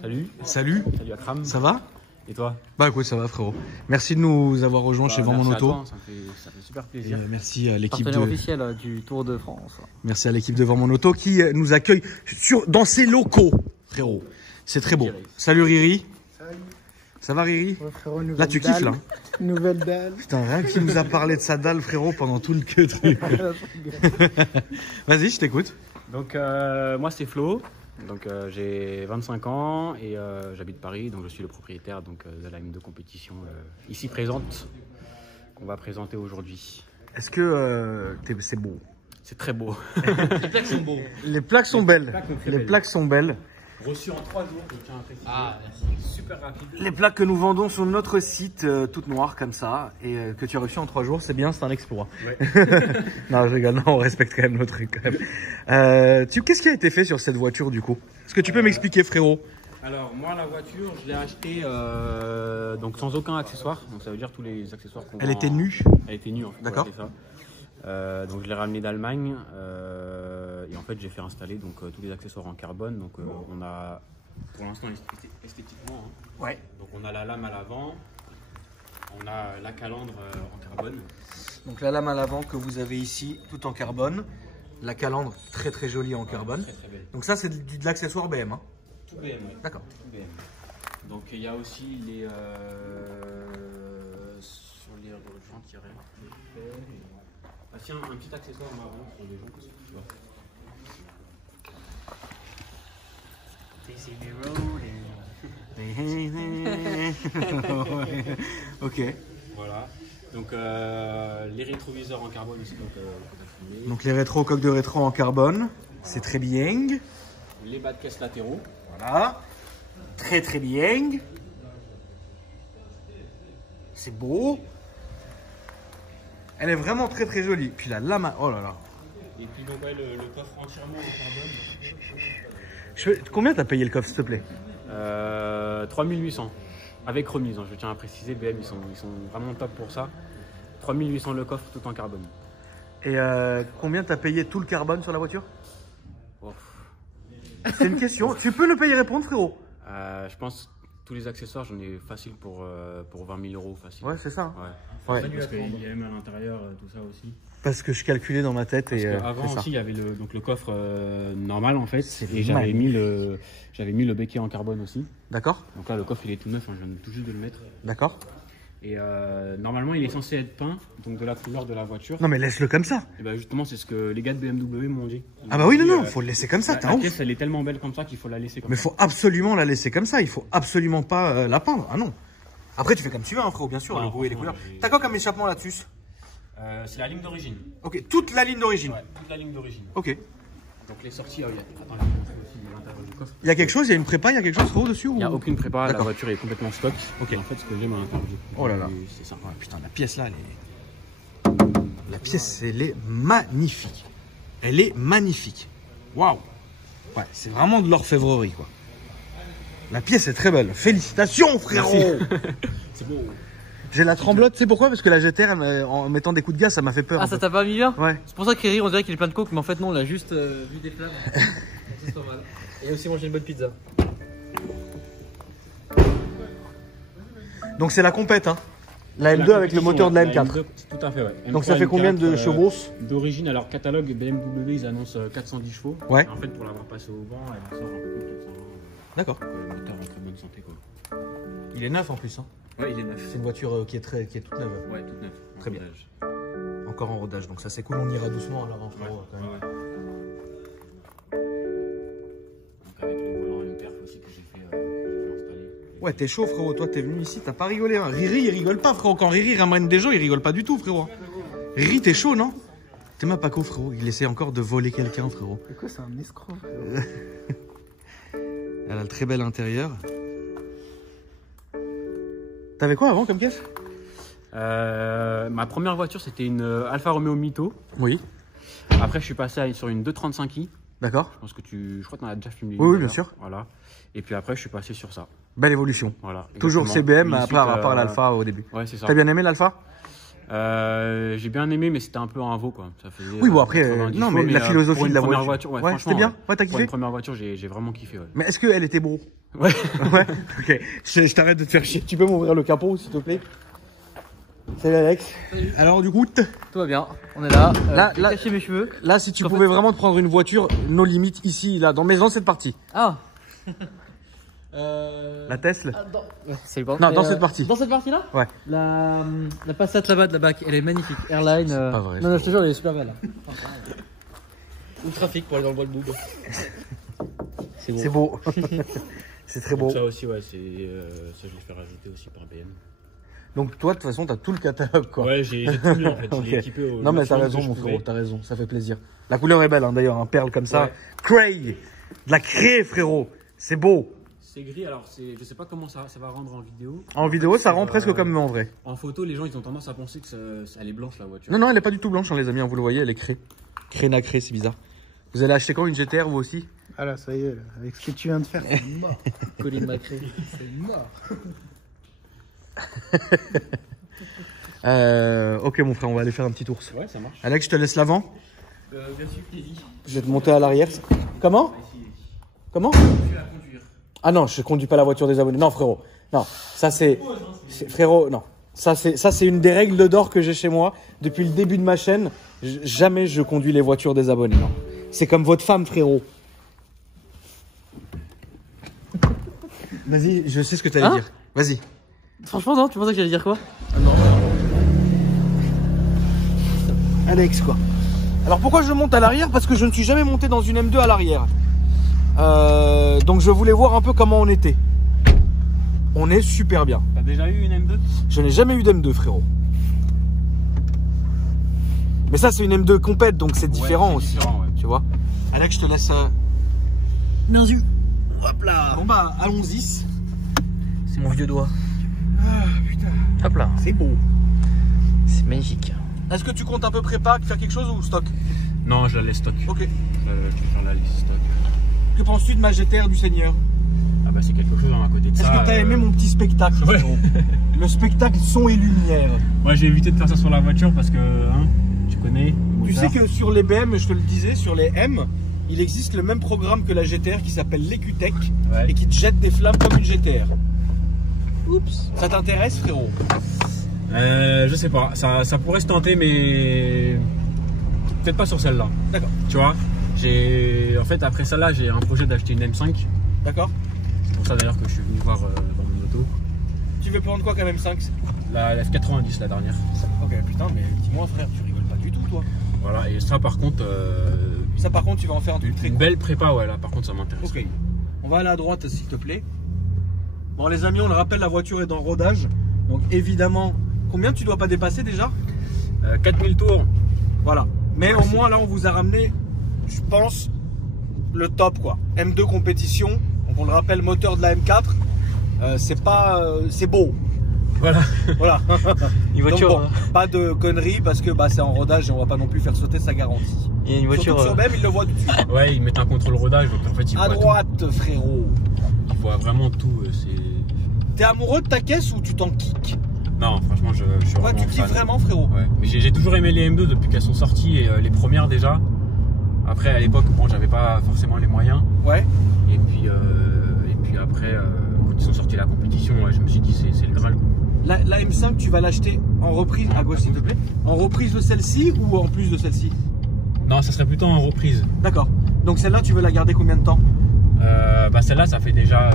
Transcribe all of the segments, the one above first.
Salut. Salut. Salut Akram. Ça va? Et toi? Bah écoute, ça va frérot. Merci de nous avoir rejoints chez Vends Mon Auto. Toi, ça fait super plaisir. Merci à l'équipe officiel du Tour de France. Merci à l'équipe de Vends Mon Auto qui nous accueille dans ses locaux, frérot. C'est très beau. Salut Riri. Salut. Ça va Riri? Ouais, frérot, là tu kiffes là. Nouvelle dalle. Putain, rien qui nous a parlé de sa dalle frérot pendant tout le truc. Vas-y, je t'écoute. Donc moi c'est Flo. Donc j'ai 25 ans et j'habite Paris, donc je suis le propriétaire donc, de la M2 compétition ici présente, qu'on va présenter aujourd'hui. Est-ce que c'est beau? C'est très beau. Les plaques sont beaux. Les plaques sont belles. Les plaques sont belles. Reçu en 3 jours, je tiens à préciser. Ah, merci. Super rapide. Les plaques que nous vendons sur notre site, toutes noires comme ça, et que tu as reçues en 3 jours, c'est bien, c'est un exploit. Ouais. Non, je rigole, non, on respecte quand même nos trucs. Quand même. Qu'est-ce qui a été fait sur cette voiture du coup? Est-ce que tu peux m'expliquer, frérot? Alors moi la voiture, je l'ai achetée donc sans aucun accessoire, donc ça veut dire tous les accessoires qu'on Elle était nue? Elle était nue en fait. D'accord. Voilà, donc je l'ai ramenée d'Allemagne et en fait j'ai fait installer donc tous les accessoires en carbone. Donc on a pour l'instant esthétiquement, hein. Ouais. Donc on a la lame à l'avant, on a la calandre en carbone. Donc la lame à l'avant que vous avez ici, tout en carbone. La calandre très très jolie en carbone. Très très belle. Donc ça c'est de l'accessoire BM, hein? Tout BM, ouais. D'accord. Tout BM. Donc il y a aussi les sur les jantes, il y a rien. Ah tiens, un petit accessoire marron pour les gens parce que tu vois. Ok. Voilà. Donc les rétroviseurs en carbone aussi. Donc les rétros, coques de rétro en carbone, c'est très bien. Les bas de caisse latéraux. Voilà. Très très bien. C'est beau. Elle est vraiment très très jolie. Puis la lame, oh là là. Et puis donc ouais, le coffre entièrement en carbone. Combien t'as payé le coffre s'il te plaît? 3800. Avec remise, hein, je tiens à préciser, BM ils sont vraiment top pour ça. 3800 le coffre tout en carbone. Et combien t'as payé tout le carbone sur la voiture? Oh. C'est une question. Tu peux le payer répondre frérot? Je pense tous les accessoires, j'en ai facile pour 20 000 euros facile. Ouais, c'est ça. Ouais. Ouais. Parce qu'il y a même à l'intérieur tout ça aussi. Parce que je calculais dans ma tête. Parce et avant aussi, il y avait le coffre normal en fait. Et magnifique. j'avais mis le béquet en carbone aussi. D'accord. Donc là, le coffre il est tout neuf, hein, je viens tout juste de le mettre. D'accord. Et normalement, il est censé être peint, donc de la couleur de la voiture. Non mais laisse-le comme ça. Et bah justement, c'est ce que les gars de BMW m'ont dit. Ah bah oui, non, faut le laisser comme ça, t'es La ouf. pièce, elle est tellement belle comme ça qu'il faut la laisser comme Mais ça. faut absolument la laisser comme ça, il faut absolument pas la peindre. Ah non. Après tu fais comme tu veux, hein, frérot, bien sûr, Non, le goût et les couleurs. franchement, T'as quoi comme échappement là-dessus? C'est la ligne d'origine. Ok, toute la ligne d'origine. Ouais, toute la ligne d'origine. Ok. Donc les sorties, attends, je vais vous montrer aussi l'intérieur du coffre. Il y a quelque chose, il y a une prépa, il y a quelque chose frérot dessus ou... Il n'y a aucune prépa, la D'accord. voiture est complètement stock. Ok. Et en fait, ce que j'aime à l'intérieur du coffre, Oh là là. c'est ça. Ouais, putain, la pièce là, elle est... La pièce, elle est magnifique. Elle est magnifique. Waouh. Ouais, c'est vraiment de l'orfèvrerie, quoi. La pièce est très belle. Félicitations, frérot. C'est beau. J'ai la tremblote, tu sais pourquoi? Parce que la GTR, en mettant des coups de gaz, ça m'a fait peur. Ah, ça t'a pas mis bien? Ouais. C'est pour ça qu'il rit, on dirait qu'il est plein de coke, mais en fait, non, on a juste vu des flammes. C'est pas mal. Et aussi manger une bonne pizza. Donc c'est la compète, hein. La M2 avec le moteur de la M4. M2, tout à fait, ouais. Donc M3, ça fait combien de M4, chevaux? D'origine, alors catalogue BMW, ils annoncent 410 chevaux. Ouais. Et en fait, pour l'avoir passé au vent, elle en sort un peu plus de 400. D'accord. Le moteur en très bonne santé, quoi. Il est neuf en plus, hein. Ouais, il est neuf. C'est une voiture qui est toute neuve. Ouais, toute neuve. Très bien. Encore en rodage, donc ça c'est cool, on ira doucement à l'avant, Ouais, frérot, quand même. ouais. Donc avec le volant et une perf aussi que j'ai fait installer. Ouais, t'es chaud, frérot. Toi, t'es venu ici, t'as pas rigolé. Hein. Riri, il rigole pas, frérot. Quand Riri ramène des gens, il rigole pas du tout, frérot. Riri, t'es chaud, non? T'es ma Paco, frérot. Il essaie encore de voler quelqu'un, frérot. C'est quoi, c'est un escroc? Elle a le très bel intérieur. T'avais quoi avant comme caisse? Ma première voiture, c'était une Alfa Romeo Mito. Oui. Après, je suis passé sur une 235i. D'accord. Je pense que je crois que tu en as déjà filmé. Oui, oui, bien sûr. Voilà. Et puis après, je suis passé sur ça. Belle évolution. Voilà. Toujours exactement. CBM, Une à suite, part l'Alpha au début. Ouais, c'est ça. T'as bien aimé l'Alpha? J'ai bien aimé, mais c'était un peu un veau quoi. Ça faisait, Oui, bon après, 90 non, chevaux, mais la philosophie pour de une la première voiture. ouais, Ouais, franchement, c'était bien. Ouais, t'as pour kiffé. une première voiture, j'ai vraiment kiffé. Ouais. Mais est-ce qu'elle était bro? Ouais. Ouais. Ok. Je t'arrête de te faire chier. Tu peux m'ouvrir le capot, s'il te plaît? Salut Alex. Salut. Alors du coup, Tout va bien, on est là. Là, j'ai là- caché mes cheveux. là, si tu En pouvais fait- vraiment te prendre une voiture, nos limites ici, là, dans cette partie. Ah La Tesla. Ouais, salut, pardon. Non, Mais, dans cette partie. Dans cette partie-là Ouais. La Passat là-bas de la BAC, elle est magnifique. Airline. pas vrai, Non, non, je te jure, elle est super belle. Ou le trafic pour aller dans le bois de boub. C'est beau. C'est beau. C'est très beau. Ça aussi, ouais, ça je l'ai fait rajouter aussi par BM. Donc toi, de toute façon, t'as tout le catalogue, quoi. Ouais, j'ai tout mis en fait. Ok. Je l'ai équipé au Non mais t'as maximum raison que je mon pouvais. frérot, t'as raison, ça fait plaisir. La couleur est belle hein, d'ailleurs, un perle comme ça. Ouais. Cray, de la craie frérot, c'est beau. C'est gris, alors je sais pas comment ça va rendre en vidéo. En vidéo ça rend presque comme en vrai. En photo, les gens ils ont tendance à penser que elle est blanche la voiture. Non non elle est pas du tout blanche hein, les amis, hein, vous le voyez, elle est craie. Craie nacrée, c'est bizarre. Vous allez acheter quand une GTR vous aussi? Ah là, ça y est, là, avec ce que tu viens de faire, c'est mort. Colline Macré. C'est mort. Ok mon frère, on va aller faire un petit tour. Ouais, ça marche. Alex, je te laisse l'avant. Bien sûr, Kelly. Je vais te monter à l'arrière. Comment? Comment? Ah non, je conduis pas la voiture des abonnés. Non frérot, non, ça c'est frérot, non. Ça c'est une des règles d'or que j'ai chez moi depuis le début de ma chaîne. Jamais je conduis les voitures des abonnés. Non. C'est comme votre femme frérot. Vas-y, je sais ce que tu allais Hein dire. Vas-y. Franchement, non, tu pensais que j'allais dire quoi? Alex quoi. Alors pourquoi je monte à l'arrière? Parce que je ne suis jamais monté dans une M2 à l'arrière. Donc je voulais voir un peu comment on était. On est super bien. T'as déjà eu une M2? Je n'ai jamais eu d'M2 frérot. Mais ça c'est une M2 compète donc c'est différent c'est aussi. différent, ouais. Tu vois. Alex, je te laisse. Bien sûr. Hop là. Bon bah allons-y. C'est mon vieux doigt. Ah putain. Hop là. C'est beau. C'est magnifique. Est-ce que tu comptes un peu prépa, faire quelque chose ou stock? Non, je la laisse stock. Ok. Je vais faire la liste stock. Que penses-tu de ma GTR du Seigneur? Ah bah c'est quelque chose à côté de Est-ce ça. que t'as aimé mon petit spectacle Ouais. frérot? Le spectacle son et lumière. Ouais, j'ai évité de faire ça sur la voiture parce que, hein, tu connais. Tu sais que sur les BM, je te le disais, sur les M, il existe le même programme que la GTR qui s'appelle l'EQTech Ouais. et qui te jette des flammes comme une GTR. Oups. Ça t'intéresse frérot? Je sais pas, ça pourrait se tenter, mais peut-être pas sur celle-là. D'accord. Tu vois, en fait après celle-là, j'ai un projet d'acheter une M5. D'accord. C'est pour ça d'ailleurs que je suis venu voir dans mon auto. Tu veux prendre quoi quand même 5? La F90, la dernière. Ok putain mais dis-moi frère, tu rigoles pas du tout toi. Voilà, et ça par contre, Ça par contre tu vas en faire un truc très une cool. belle prépa, ouais, là par contre ça m'intéresse. Ok. On va aller à droite s'il te plaît. Bon les amis, on le rappelle, la voiture est dans le rodage. Donc évidemment, combien tu dois pas dépasser déjà? 4000 tours. Voilà. Mais au moins là on vous a ramené, je pense, le top quoi. M2 compétition. Donc on le rappelle, moteur de la M4. C'est pas, c'est beau. Voilà. Voilà. Une voiture. Donc, bon, pas de conneries parce que bah, c'est en rodage et on va pas non plus faire sauter sa garantie. Il y a une voiture. Surtout que sur BM, il le voit tout de suite. Ouais, ils mettent un contrôle rodage, donc en fait ils À voient droite frérot. tout. Ils voient vraiment tout. T'es amoureux de ta caisse ou tu t'en kicks? Non, franchement, je suis Ouais, vraiment tu kiffes fan. vraiment frérot. Ouais, mais j'ai toujours aimé les M2 depuis qu'elles sont sorties et les premières déjà. Après, à l'époque, bon, j'avais pas forcément les moyens. Ouais. Et puis après, quand ils sont sortis la compétition, ouais, je me suis dit c'est le Graal. La M5, tu vas l'acheter en reprise, à gauche s'il te plaît. En reprise de celle-ci ou en plus de celle-ci? Non, ça serait plutôt en reprise. D'accord. Donc celle-là, tu veux la garder combien de temps? Bah celle-là, ça fait déjà,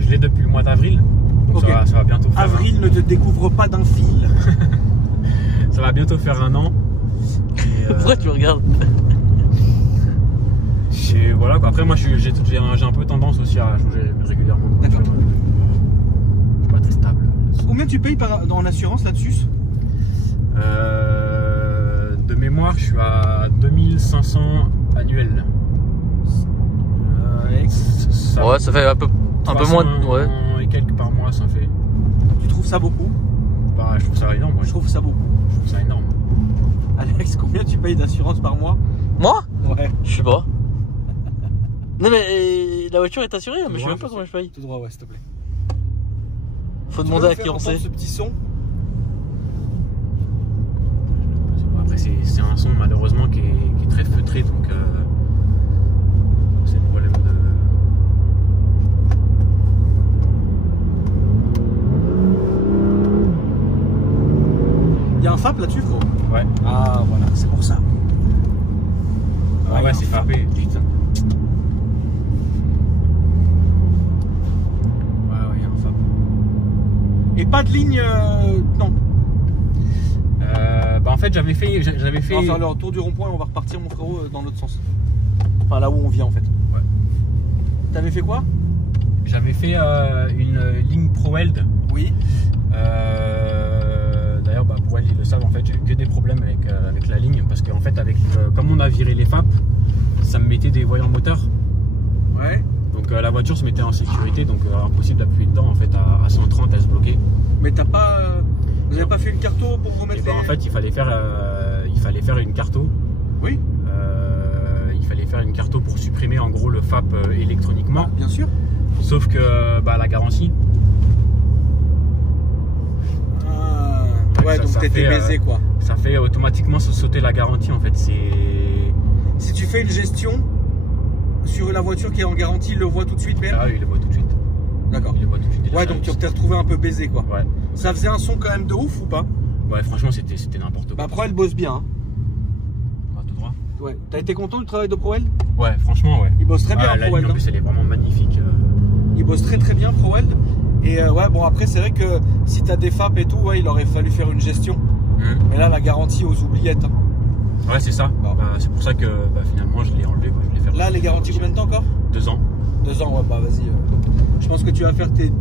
je l'ai depuis le mois d'avril. Donc Ok. ça va bientôt faire. Avril ne te découvre pas d'un fil. Ça va bientôt faire 1 an. Et, Pourquoi tu me regardes? et voilà quoi. Après, moi, j'ai un peu tendance aussi à changer régulièrement. de voiture. D'accord. Je suis pas très stable. Combien tu payes en assurance là-dessus? De mémoire, je suis à 2500 annuels. Ça- Ouais, ça fait un peu moins de. Ouais. et quelques par mois, ça fait. Tu trouves ça beaucoup? Bah, je trouve ça énorme. Moi, Je trouve ça beaucoup. je trouve ça énorme. Alex, combien tu payes d'assurance par mois? Moi? Ouais. Je sais pas. Non mais la voiture est assurée, mais je sais même pas combien je paye. Tout droit, ouais, s'il te plaît. Faut Tu demander peux à me qui faire on sait. entendre ce petit son? c'est un son malheureusement qui est très feutré, donc c'est le problème de... Il y a un FAP là-dessus, frérot? Ouais. Ah, voilà, c'est pour ça. Ah ouais, c'est frappé, putain. Ouais, il y a un FAP. Et pas de ligne, non. Bah en fait, j'avais fait... On va faire le tour du rond-point et on va repartir, mon frérot, dans l'autre sens. Enfin, là où on vient, en fait. Ouais. T'avais fait quoi? J'avais fait une ligne ProWeld. Oui. D'ailleurs, bah, pour elle, ils le savent, en fait, j'ai eu que des problèmes avec la ligne parce qu'en fait, comme on a viré les FAP, ça me mettait des voyants moteurs. Ouais. Donc la voiture se mettait en sécurité, donc impossible d'appuyer dedans. En fait, à 130, elle se bloquait. Mais t'as pas. Vous avez pas fait une carto pour remettre Et bah, en fait, il fallait faire une carto. Oui. Il fallait faire une carto pour supprimer en gros le FAP électroniquement. Bien sûr. Sauf que bah, la garantie. Ouais, ça, donc ça t'étais fait, baisé, quoi. Ça fait automatiquement sauter la garantie, en fait. Si tu fais une gestion sur la voiture qui est en garantie, il le voit tout de suite, BM? Ah, il le voit tout de suite. D'accord. Il le voit tout de suite. Ouais, donc tu t'es retrouvé un peu baisé, quoi. Ouais. Ça faisait un son quand même de ouf ou pas? Ouais, franchement, c'était n'importe quoi. Bah, Proel bosse bien. Hein. On va tout droit. Ouais. T'as été content du travail de Proel? Ouais, franchement, ouais. Il bosse très bien, la Proel. ligne, en plus, elle est vraiment magnifique. Il bosse très bien, Proel. Et ouais, bon, après, c'est vrai que si t'as des FAP et tout, ouais, il aurait fallu faire une gestion. Mais là, la garantie aux oubliettes. Hein. Ouais, c'est ça. Bon. Bah, c'est pour ça que finalement, je l'ai enlevé. Quoi. Je l'ai fait. Là, les garanties, combien de temps encore? 2 ans. 2 ans, ouais, bah vas-y. Je pense que tu vas faire tes trucs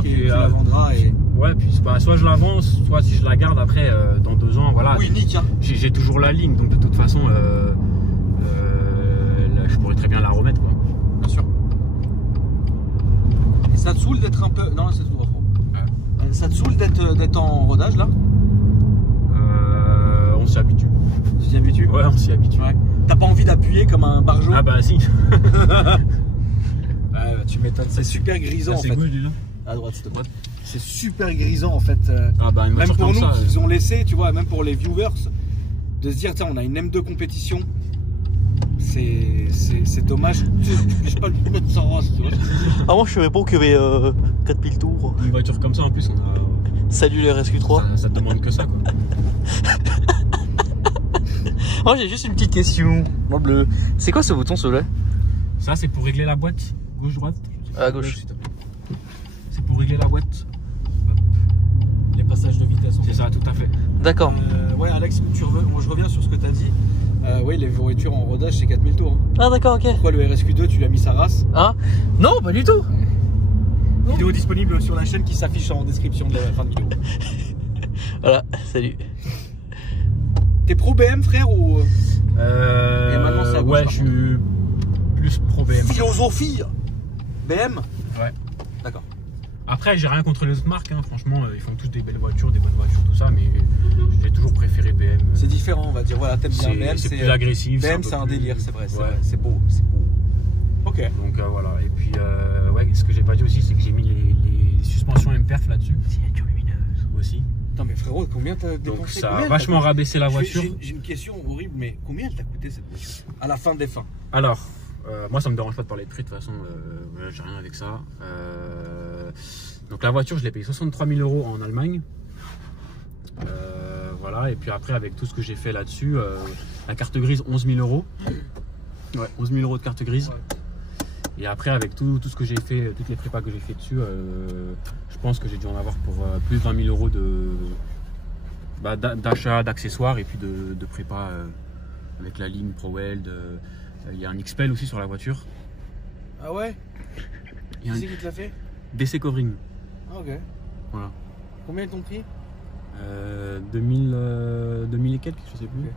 puis, et tu la vendras. Et... Ouais, puis bah, soit je la vends, soit si je la garde après, dans 2 ans, voilà. Oui, nique, hein. J'ai toujours la ligne, donc de toute façon, là, je pourrais très bien la remettre, quoi. Bien sûr. Et ça te saoule d'être un peu. Non, c'est tout, ouais. Ça te saoule d'être en rodage là? On s'y habitue. Tu t'y habitues? Ouais, on s'y habitue. Ouais. T'as pas envie d'appuyer comme un barjot? Ah bah si. Ouais, bah, tu m'étonnes. C'est super grisant en fait. C'est gauche déjà. À droite, s'il te plaît. C'est super grisant en fait. Ah bah, une même voiture pour comme nous ça, qui ont laissé, tu vois, même pour les viewers, de se dire, tiens, on a une M2 compétition. C'est dommage. Je pas le mettre sans race, tu vois. Ah, moi je savais pas qu'il y avait 4000 tours. Une voiture comme ça en plus, Salut les RSQ3. ça te demande que ça, quoi. Moi j'ai juste une petite question. Moi bleu. C'est quoi ce bouton celui-là? Ça, c'est pour régler la boîte. Gauche-droite. À gauche. C'est pour régler la boîte. Hop. Les passages de vitesse. C'est ça, tout à fait. D'accord. Ouais, Alex, moi je reviens sur ce que tu as dit. Oui, les voitures en rodage, c'est 4000 tours. Hein. Ah d'accord, ok. Pourquoi le RSQ2, tu lui as mis sa race? Hein? Non, pas du tout. Vidéo disponible sur la chaîne qui s'affiche en description de la fin de vidéo. Voilà, salut. T'es pro BM, frère, ou Et maintenant, c'est à gauche, ouais, par je suis plus pro BM. philosophie BM? Ouais. D'accord. Après, j'ai rien contre les autres marques, hein. Franchement, ils font tous des belles voitures, des bonnes voitures, tout ça, mais j'ai toujours préféré BM. C'est différent, on va dire. Voilà, t'aimes bien BM. C'est plus agressif. BM, peu c'est un plus- délire, c'est vrai. Ouais. C'est beau, c'est beau. Ok. Donc voilà. Et puis, ouais, ce que j'ai pas dit aussi, c'est que j'ai mis les suspensions M-Perf là-dessus. Signature lumineuse. Aussi. Attends, mais frérot, combien t'as Donc dépensé? ça Combien a elle t'a vachement coûté? rabaissé la voiture. J'ai une question horrible, mais combien elle t'a coûté cette voiture? À la fin des fins. Alors, moi ça me dérange pas de parler de prix, de toute façon, j'ai rien avec ça. Donc la voiture, je l'ai payé 63 000 € en Allemagne. Voilà, et puis après, avec tout ce que j'ai fait là-dessus, la carte grise, 11 000 €. Ouais, 11 000 € de carte grise. Ouais. Et après, avec tout ce que j'ai fait, toutes les prépas que j'ai fait dessus, je pense que j'ai dû en avoir pour plus de 20 000 € d'achat, d'accessoires et puis de prépa avec la ligne ProWeld. Il y a un XPEL aussi sur la voiture. Ah ouais? Il y a Qui un c'est qui te l'a fait? DC Covering. Ah ok. Voilà. Combien est ton prix? 2000 et quelques, je sais plus. Ok.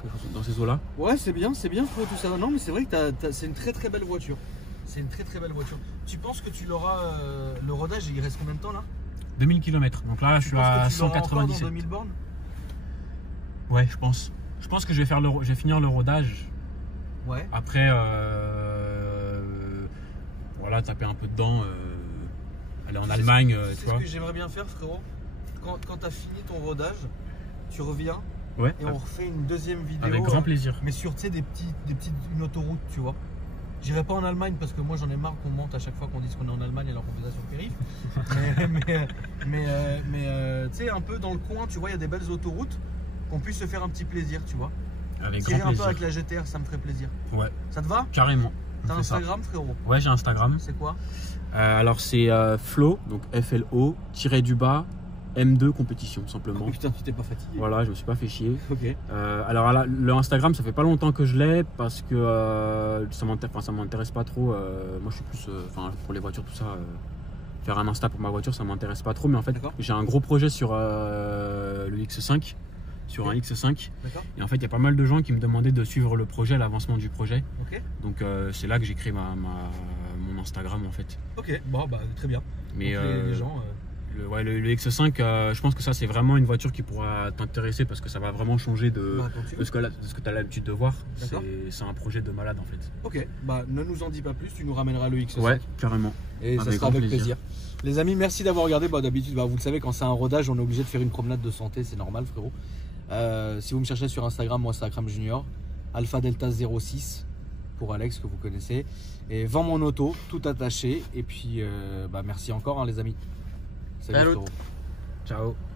Quelque chose dans ces eaux-là. Ouais, c'est bien frérot, tout ça. Non, mais c'est vrai que c'est une très très belle voiture. C'est une très très belle voiture. Tu penses que tu l'auras, le rodage, il reste combien de temps là? 2000 km. Donc là, je suis à 197. 2000 bornes? Ouais, je pense. Je pense que je vais finir le rodage. Ouais. Après, voilà, taper un peu dedans. Aller en Allemagne, C'est tu ce vois. que j'aimerais bien faire, frérot. Quand tu as fini ton rodage, tu reviens Ouais. Et on refait une deuxième vidéo. Avec grand plaisir. Mais sur, tu sais, une autoroute, tu vois. J'irai pas en Allemagne parce que moi j'en ai marre qu'on monte à chaque fois qu'on dise qu'on est en Allemagne alors qu'on fait ça sur le périph. mais tu sais, un peu dans le coin, tu vois, il y a des belles autoroutes, qu'on puisse se faire un petit plaisir, tu vois. Avec Tirer grand un peu plaisir. avec la GTR, ça me ferait plaisir. Ouais, Ça te va? carrément. On T'as fait ça. Instagram, frérot? Ouais, j'ai Instagram. C'est quoi? Alors c'est Flo, donc FLO, tiré du bas, M2 compétition simplement. Oh, putain, tu t'es pas fatigué. Voilà, je me suis pas fait chier. Ok. Alors là, le Instagram, ça fait pas longtemps que je l'ai parce que ça m'intéresse pas trop. Moi, je suis plus, pour les voitures, tout ça. Faire un Insta pour ma voiture, ça m'intéresse pas trop. Mais en fait, D'accord. j'ai un gros projet sur le X5, sur Ok. un X5. D'accord. Et en fait, il y a pas mal de gens qui me demandaient de suivre le projet, l'avancement du projet. Ok. Donc c'est là que j'ai créé mon Instagram en fait. Ok. Bon, bah très bien. Mais Donc, les gens. le X5, je pense que ça c'est vraiment une voiture qui pourra t'intéresser parce que ça va vraiment changer de Bah, quand tu veux. ce que tu as l'habitude de voir. D'accord. C'est un projet de malade en fait. Ok. Bah ne nous en dis pas plus. Tu nous ramèneras le X5. Ouais, carrément. Et ça Avec sera grand avec plaisir. plaisir. Les amis, merci d'avoir regardé. Bah, d'habitude, vous le savez, quand c'est un rodage, on est obligé de faire une promenade de santé, c'est normal, frérot. Si vous me cherchez sur Instagram, moi c'est Akram Junior, Alpha Delta 06 pour Alex que vous connaissez. Et vends mon auto, tout attaché. Et puis, merci encore, hein, les amis. Salut, Salut. frérot. Ciao.